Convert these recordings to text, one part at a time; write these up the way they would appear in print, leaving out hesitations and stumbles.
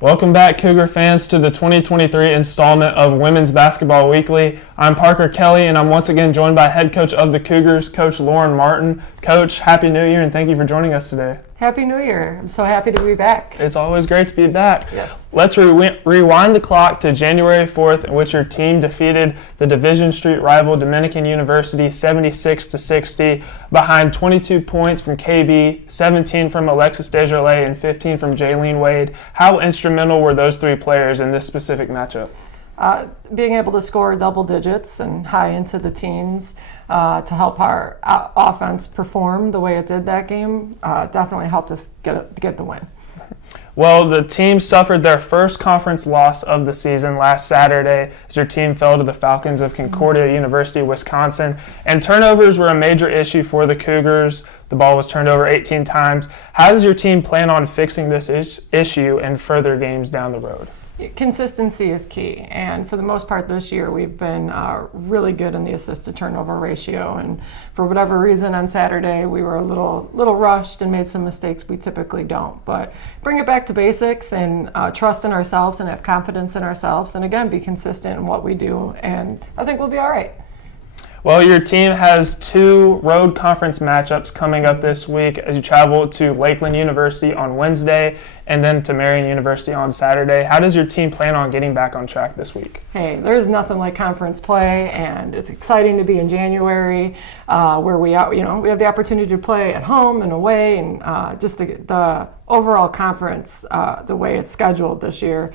Welcome back, Cougar fans, to the 2023 installment of Women's Basketball Weekly. I'm Parker Kelly, and I'm once again joined by head coach of the Cougars, Coach Lauren Martin. Coach, Happy New Year, and thank you for joining us today. Happy New Year. I'm so happy to be back. It's always great to be back. Yes. Let's rewind the clock to January 4th, in which your team defeated the Division Street rival Dominican University 76-60 behind 22 points from KB, 17 from Alexis Desjardins, and 15 from Jaylene Wade. How instrumental were those three players in this specific matchup? Being able to score double digits and high into the teens to help our offense perform the way it did that game definitely helped us get the win. Well, the team suffered their first conference loss of the season last Saturday as your team fell to the Falcons of Concordia University, Wisconsin. And turnovers were a major issue for the Cougars. The ball was turned over 18 times. How does your team plan on fixing this issue in further games down the road? Consistency is key, and for the most part this year we've been really good in the assist-to-turnover ratio, and for whatever reason on Saturday we were a little rushed and made some mistakes we typically don't. But bring it back to basics and trust in ourselves and have confidence in ourselves, and again, be consistent in what we do, and I think we'll be all right. Well, your team has two road conference matchups coming up this week as you travel to Lakeland University on Wednesday and then to Marian University on Saturday. How does your team plan on getting back on track this week? Hey, there's nothing like conference play, and it's exciting to be in January where we have the opportunity to play at home and away, and just the overall conference, the way it's scheduled this year,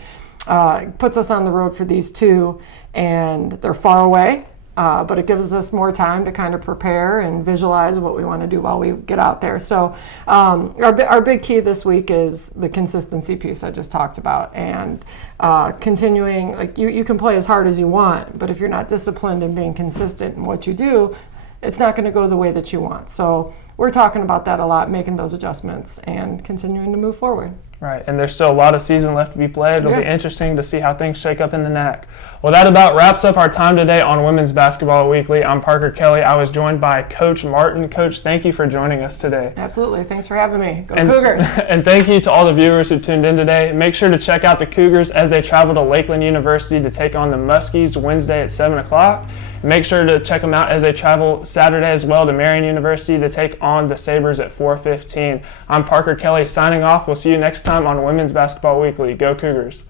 puts us on the road for these two, and they're far away. But it gives us more time to kind of prepare and visualize what we want to do while we get out there. So our big key this week is the consistency piece I just talked about, and continuing, like you can play as hard as you want, but if you're not disciplined and being consistent in what you do, it's not going to go the way that you want. So we're talking about that a lot, making those adjustments and continuing to move forward. Right, and there's still a lot of season left to be played. It'll be interesting to see how things shake up in the NAC. Well, that about wraps up our time today on Women's Basketball Weekly. I'm Parker Kelly. I was joined by Coach Martin. Coach, thank you for joining us today. Absolutely. Thanks for having me. Go Cougars. And thank you to all the viewers who tuned in today. Make sure to check out the Cougars as they travel to Lakeland University to take on the Muskies Wednesday at 7 o'clock. Make sure to check them out as they travel Saturday as well to Marian University to take on the Sabres at 4:15. I'm Parker Kelly signing off. We'll see you next time on Women's Basketball Weekly. Go Cougars.